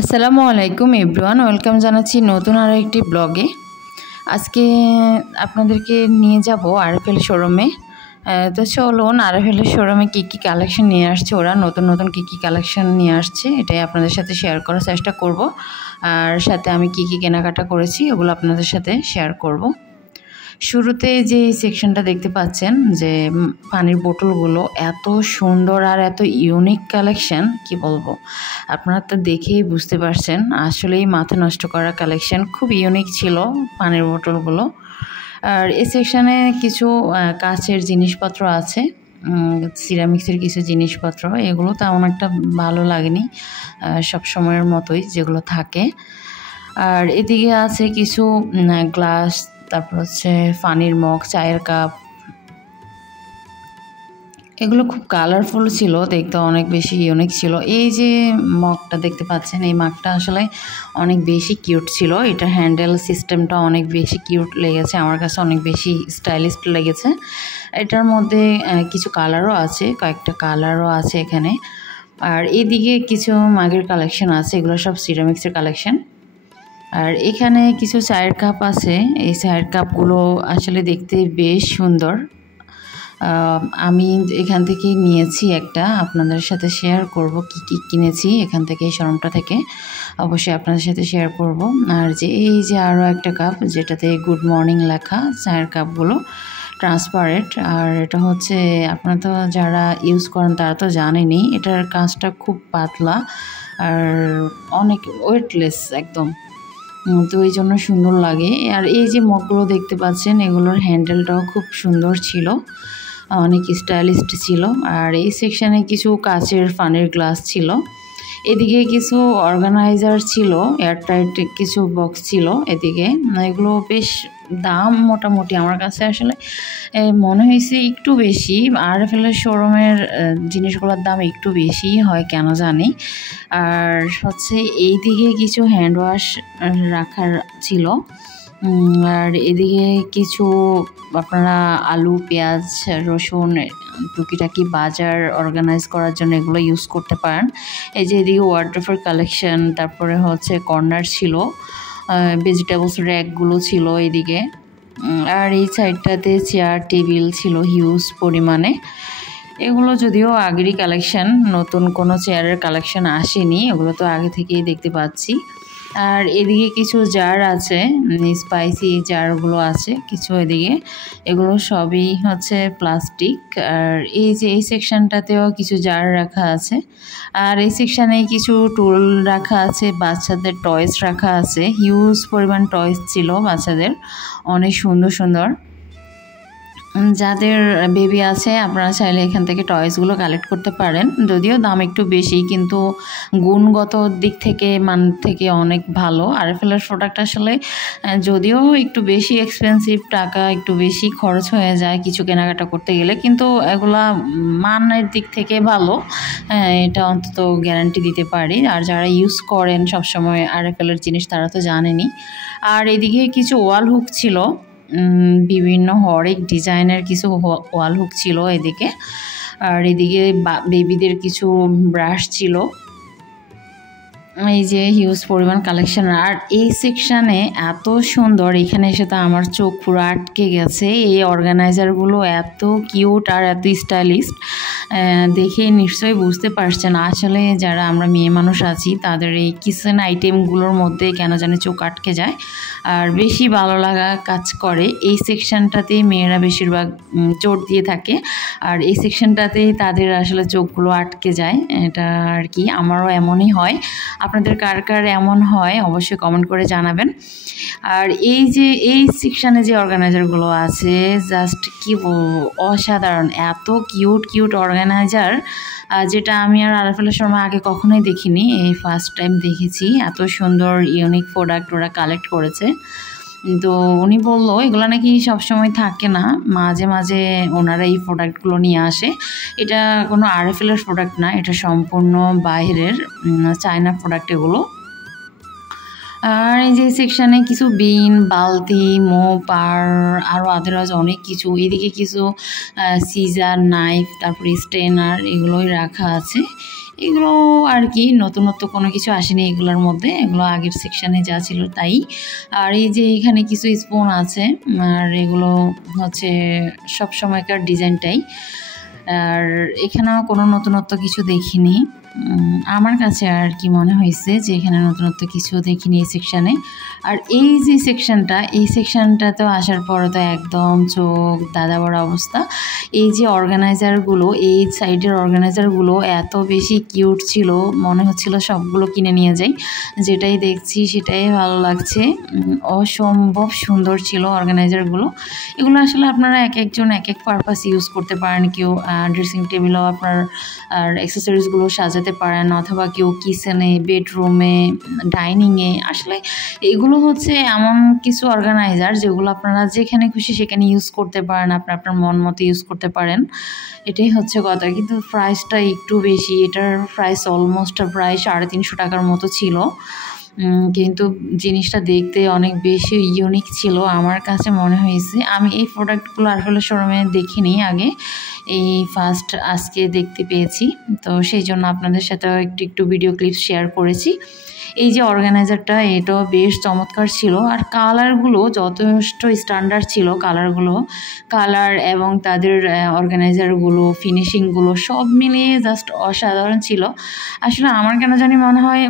আসসালামু আলাইকুম everyone, welcome জানাচ্ছি নতুন আরও একটি ব্লগে। আজকে আপনাদেরকে নিয়ে যাব আরএফএল শোরুমে। তো চলুন আরএফএল শোরুমে কী কী কালেকশন নিয়ে আসছে, ওরা নতুন নতুন কী কী কালেকশন নিয়ে আসছে এটাই আপনাদের সাথে শেয়ার করার চেষ্টা করব। আর সাথে আমি কী কী কেনাকাটা করেছি ওগুলো আপনাদের সাথে শেয়ার করব। শুরুতে যে সেকশনটা দেখতে পাচ্ছেন যে পানির বোতলগুলো এত সুন্দর আর এত ইউনিক কালেকশন, কি বলবো, আপনারা তো দেখেই বুঝতে পারছেন। আসলেই মাথা নষ্ট করা কালেকশন, খুব ইউনিক ছিল পানির বোতলগুলো। আর এই সেকশানে কিছু কাচের জিনিসপত্র আছে, সিরামিক্সের কিছু জিনিসপত্র, এগুলো তেমন একটা ভালো লাগেনি সব সময়ের মতোই যেগুলো থাকে। আর এদিকে আছে কিছু গ্লাস, তারপর হচ্ছে পানির মগ, চায়ের কাপ, এগুলো খুব কালারফুল ছিল, দেখতে অনেক বেশি ইউনিক ছিল। এই যে মগটা দেখতে পাচ্ছেন, এই মগটা আসলে অনেক বেশি কিউট ছিল। এটা হ্যান্ডেল সিস্টেমটা অনেক বেশি কিউট লেগেছে আমার কাছে, অনেক বেশি স্টাইলিশ লেগেছে। এটার মধ্যে কিছু কালারও আছে, কয়েকটা কালারও আছে এখানে। আর এদিকে কিছু মাগের কালেকশন আছে, এগুলো সব সিরামিক্সের কালেকশন। আর এখানে কিছু চায়ের কাপ আছে, এই চায়ের কাপগুলো আসলে দেখতে বেশ সুন্দর। আমি এখান থেকে নিয়েছি একটা, আপনাদের সাথে শেয়ার করব কি কি কিনেছি এখান থেকে, এই শোরুমটা থেকে অবশ্যই আপনাদের সাথে শেয়ার করব। আর যে এই যে আরও একটা কাপ যেটাতে গুড মর্নিং লেখা, চায়ের কাপগুলো ট্রান্সপারেন্ট। আর এটা হচ্ছে আপনারা তো যারা ইউজ করেন তারা তো জানেনই, এটার কাজটা খুব পাতলা আর অনেক ওয়েটলেস একদম, তো এই জন্য সুন্দর লাগে। আর এই যে মগগুলো দেখতে পাচ্ছেন, এগুলোর হ্যান্ডেলটাও খুব সুন্দর ছিল, অনেক স্টাইলিশ ছিল। আর এই সেকশানে কিছু কাচের পানির গ্লাস ছিল, এদিকে কিছু অর্গানাইজার ছিল, এয়ারটাইট কিছু বক্স ছিল এদিকে। এগুলো বেশ দাম মোটামুটি আমার কাছে আসলে মনে হয়েছে একটু বেশি। আরএফএলের শোরুমের জিনিসগুলোর দাম একটু বেশিই হয় কেন জানি। আর হচ্ছে এই দিকে কিছু হ্যান্ড ওয়াশ রাখার ছিল। আর এদিকে কিছু আপনারা আলু, পেঁয়াজ, রসুন, টুকিটাকি বাজার অর্গানাইজ করার জন্য এগুলো ইউজ করতে পারেন। এই যে এদিকে ওয়ার্ড্রোবের কালেকশন, তারপরে হচ্ছে কর্নার ছিল, ভেজিটেবলস র্যাকগুলো ছিল এদিকে। আর এই সাইডটাতে চেয়ার টেবিল ছিল হিউজ পরিমাণে। এগুলো যদিও আগেরই কালেকশন, নতুন কোনো চেয়ারের কালেকশন আসেনি, এগুলো তো আগে থেকেই দেখতে পাচ্ছি। আর এদিকে কিছু জার আছে, স্পাইসি জারগুলো আছে কিছু এদিকে, এগুলো সবই হচ্ছে প্লাস্টিক। আর এই যে এই সেকশনটাতেও কিছু জার রাখা আছে। আর এই সেকশানে কিছু টুল রাখা আছে, বাচ্চাদের টয়েস রাখা আছে, হিউজ পরিমাণ টয়েস ছিল বাচ্চাদের, অনেক সুন্দর সুন্দর। যাদের বেবি আছে আপনারা চাইলে এখান থেকে টয়েসগুলো কালেক্ট করতে পারেন, যদিও দাম একটু বেশি কিন্তু গুণগত দিক থেকে মান থেকে অনেক ভালো। আরএফএলের প্রোডাক্ট আসলে যদিও একটু বেশি এক্সপেন্সিভ, টাকা একটু বেশি খরচ হয়ে যায় কিছু কেনাকাটা করতে গেলে, কিন্তু এগুলা মানের দিক থেকে ভালো, এটা অন্তত গ্যারান্টি দিতে পারি। আর যারা ইউজ করেন সবসময় আরএফএলের জিনিস তারা তো জানেনই। আর এদিকে কিছু ওয়াল হুক ছিল, বিভিন্ন হরেক ডিজাইনের কিছু ওয়াল হুক ছিল এদিকে। আর এদিকে বেবিদের কিছু ব্রাশ ছিল, এই যে হিউজ পরিমাণ কালেকশন। আর এই সেকশানে এত সুন্দর, এখানে এসে তো আমার চোখ পুরো আটকে গেছে। এই অর্গানাইজারগুলো এত কিউট আর এত স্টাইলিশ, দেখে নিশ্চয়ই বুঝতে পারছেন আসলে যারা আমরা মেয়ে মানুষ আছি তাদের এই কিচেন আইটেমগুলোর মধ্যে কেন জানি চোখ আটকে যায় আর বেশি ভালো লাগা কাজ করে। এই সেকশনটাতেই মেয়েরা বেশিরভাগ জোর দিয়ে থাকে, আর এই সেকশনটাতেই তাদের আসলে চোখগুলো আটকে যায়, এটা আর কি। আমারও এমনই হয়, আপনাদের কার কার এমন হয় অবশ্যই কমেন্ট করে জানাবেন। আর এই যে এই সেকশানে যে অর্গানাইজারগুলো আছে, জাস্ট কি বলবো, অসাধারণ, এত কিউট কিউট অর্গানাইজার, যেটা আমি আর আরএফএলের সময় আগে কখনোই দেখিনি, এই ফার্স্ট টাইম দেখেছি। এত সুন্দর ইউনিক প্রোডাক্ট ওরা কালেক্ট করেছে। তো উনি বললো এগুলো নাকি সবসময় থাকে না, মাঝে মাঝে ওনারা এই প্রোডাক্টগুলো নিয়ে আসে। এটা কোনো আরএফএলের প্রোডাক্ট না, এটা সম্পূর্ণ বাইরের চায়না প্রোডাক্ট এগুলো। আর এই যে সেকশানে কিছু বিন, বালতি, মোপ আর আরও আদারওয়াইজ অনেক কিছু, এদিকে কিছু সিজার, নাইফ, তারপরে স্টেনার, এগুলোই রাখা আছে। এগুলো আর কি নতুনত্ব কোনো কিছু আসেনি এগুলোর মধ্যে, এগুলো আগের সেকশানে যা ছিল তাই। আর এই যে এখানে কিছু স্পুন আছে, আর এগুলো হচ্ছে সব সময়কার ডিজাইনটাই। আর এখানেও কোনো নতুনত্ব কিছু দেখিনি আমার কাছে, আর কি মনে হয়েছে যে এখানে নতুনত্ব কিছু দেখিনি এই সেকশানে। আর এই যে সেকশানটা, এই সেকশানটাতে আসার পরে তো একদম চোখ দাদা বড় অবস্থা। এই যে অর্গানাইজারগুলো, এই সাইডের অর্গানাইজারগুলো এত বেশি কিউট ছিল, মনে হচ্ছিল সবগুলো কিনে নিয়ে যাই। যেটাই দেখছি সেটাই ভালো লাগছে, অসম্ভব সুন্দর ছিল অর্গানাইজারগুলো। এগুলো আসলে আপনারা এক একজন এক এক পারপাস ইউজ করতে পারেন। কেউ ড্রেসিং টেবিলও আপনার আর অ্যাক্সেসরিজগুলো সাজাতে পারেন, অথবা কেউ কিচেনে, বেডরুমে, ডাইনিংয়ে। আসলে এগুলো হচ্ছে এমন কিছু অর্গানাইজার যেগুলো আপনারা যেখানে খুশি সেখানে ইউজ করতে পারেন, আপনার মন মতো ইউজ করতে পারেন, এটাই হচ্ছে কথা। কিন্তু প্রাইসটা একটু বেশি, এটার প্রাইস অলমোস্ট প্রায় 350 টাকার মতো ছিল। কিন্তু জিনিসটা দেখতে অনেক বেশি ইউনিক ছিল আমার কাছে মনে হয়েছে। আমি এই প্রোডাক্টগুলো আসলে শোরুমে দেখিনি আগে, এই ফার্স্ট আজকে দেখতে পেয়েছি, তো সেই জন্য আপনাদের সাথেও একটু ভিডিও ক্লিপ শেয়ার করেছি। এই যে অর্গানাইজারটা, এটাও বেশ চমৎকার ছিল। আর কালারগুলো যথেষ্ট স্ট্যান্ডার্ড ছিল, কালার এবং তাদের অর্গানাইজারগুলো, ফিনিশিংগুলো সব মিলিয়ে জাস্ট অসাধারণ ছিল। আসলে আমার কেন জানি মনে হয়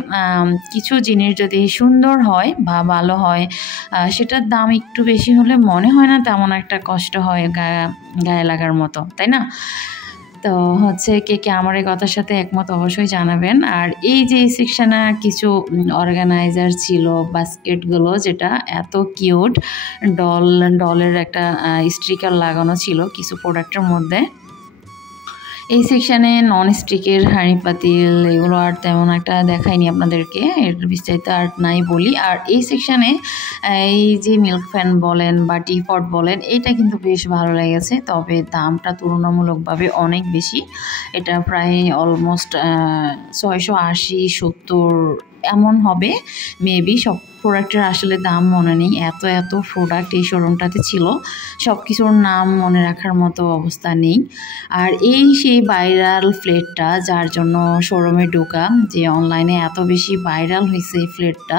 কিছু জিনিস যদি সুন্দর হয় বা ভালো হয়, সেটার দাম একটু বেশি হলে মনে হয় না তেমন একটা কষ্ট হয় গায়ে লাগার মতো, তাই না? তো হচ্ছে কে কে আমার এই কথার সাথে একমত অবশ্যই জানাবেন। আর এই যে এই সেকশানে কিছু অর্গানাইজার ছিল, বাস্কেটগুলো, যেটা এত কিউট, ডলের একটা স্টিকার লাগানো ছিল কিছু প্রোডাক্টের মধ্যে। এই সেকশানে নন স্টিকের হাঁড়ি পাতিল এগুলো আর তেমন একটা দেখাইনি আপনাদেরকে, এর বিস্তারিত আর নাই বলি। আর এই সেকশানে এই যে মিল্ক ফ্যান বলেন বা টিপট বলেন, এটা কিন্তু বেশ ভালো লেগেছে, তবে দামটা তুলনামূলকভাবে অনেক বেশি। এটা প্রায় অলমোস্ট 680-70 এমন হবে মেবি। সব প্রোডাক্টের আসলে দাম মনে নেই, এত প্রোডাক্ট এই শোরুমটাতে ছিল, সব কিছুর নাম মনে রাখার মতো অবস্থা নেই। আর এই সেই ভাইরাল ফ্লেটটা যার জন্য শোরুমে ঢোকা, যে অনলাইনে এত বেশি ভাইরাল হয়েছে এই ফ্লেটটা,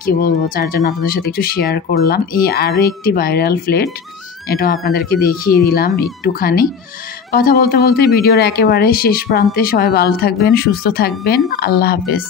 কী বলবো, যার জন্য আপনাদের সাথে একটু শেয়ার করলাম। এই আরও একটি ভাইরাল ফ্লেট, এটাও আপনাদেরকে দেখিয়ে দিলাম একটুখানি। কথা বলতে বলতে ভিডিওর একেবারে শেষ প্রান্তে। সবাই ভালো থাকবেন, সুস্থ থাকবেন, আল্লাহ হাফেজ।